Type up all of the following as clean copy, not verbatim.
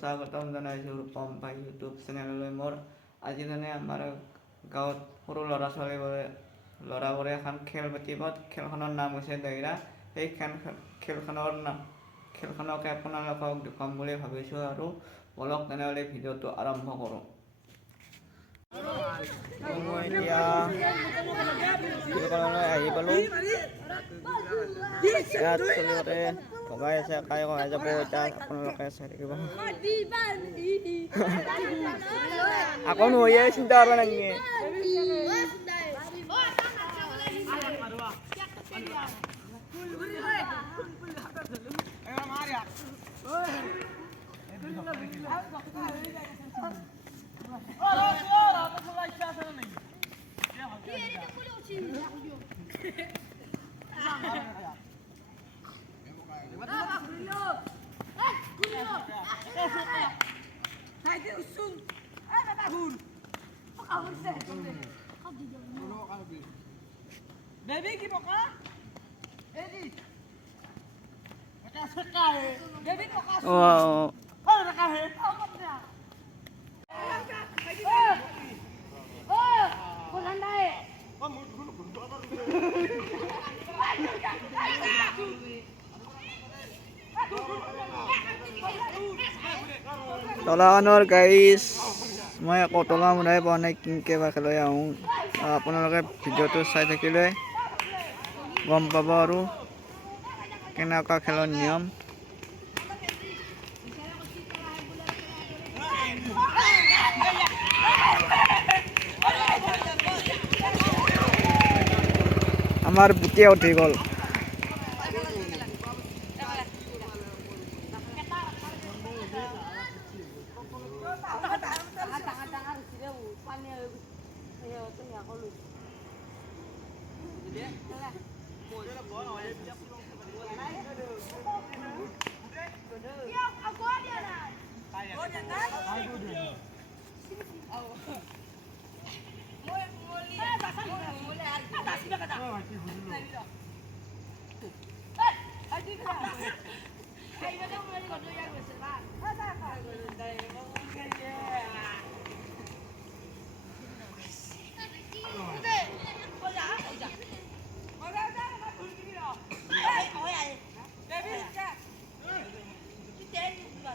স্বাগতম জনাইছোঁ ৰূপম ভাই ইউটিউব চেনেললৈ। মোৰ আজি আমাৰ গাঁৱত সৰু ল'ৰাবোৰে এখন খেল পাতিব। খেলখনৰ নাম হৈছে দাইৰা। সেই খেলখনকে আপোনালোকক দেখুৱাম বুলি ভাবিছোঁ আৰু বলক তেনেহ'লে ভিডিঅ'টো আৰম্ভ কৰোঁ। মই এতিয়া ফিল্ডখনলৈ আহি পালোঁ। ইয়াত চলিবতে ভগাই আছে, কাই কমাই যাব এতিয়া আপোনালোকে চাই থাকিব। আকৌ নহয়ে চিন্তা কৰিব নালাগে। Baby ki boka? Edi. Maka sekali. Baby boka. Wow. Oh, raka he. Oh, kapra. Oh, kolandai. Oh, তলাখনৰ গাইজ মই আকৌ তলা মুধাই পোৱা নাই, কিনকে বা খেলাই আহোঁ। আপোনালোকে ভিডিঅ'টো চাই থাকিলে গম পাব আৰু কেনেকুৱা খেলৰ নিয়ম। আমাৰ বুটিয়া উঠি গ'ল।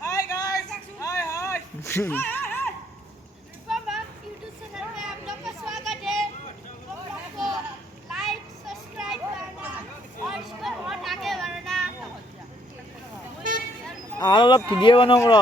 Hi guys. Hi hi. YouTube channel में आप लोग का स्वागत है। आप लोग को लाइक सब्सक्राइब करना और इसको बहुत आगे बढ़ना। আৰু অলপ ভিডিঅ' বনাওঁ ৰ।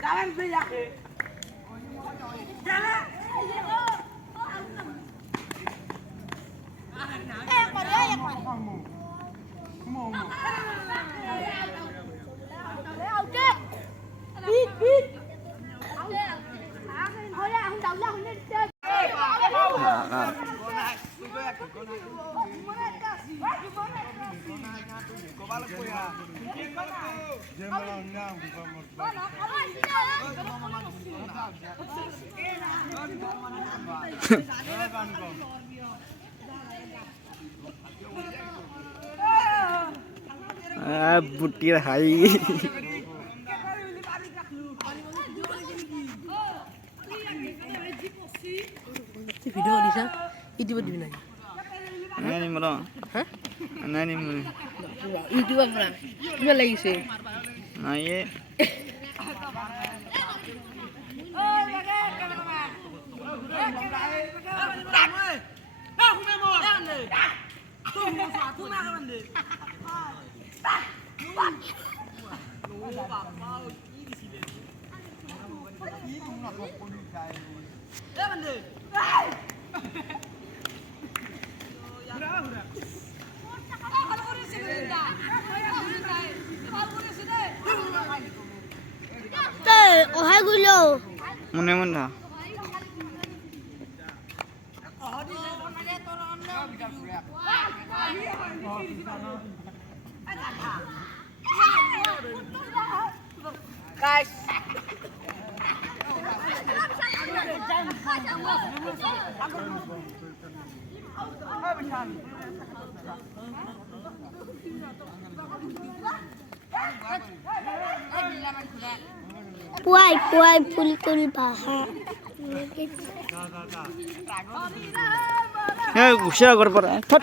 Jalan siya. Jalan. বুটিৰ হাই ভিডিও দিছা ইউটিউবত দিবি নাই নাই নিম ৰ নাই নিম ইউটিউবৰ পৰা কিবা লাগিছে নাই এ অহাই গ'লো মনে মন থা guys পুৱাই পুৱাই ফুল তুল বাহা হে গুছি আগৰ পৰা থত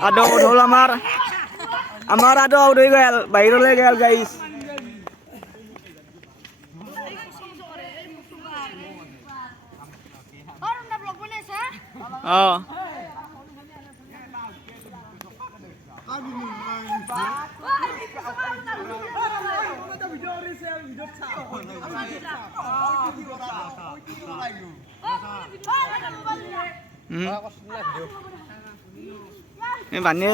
আদৌ হ'ল আমাৰ আদৌ আউট হৈ গ'ল বাহিৰলৈ গ'ল গাইছ বানে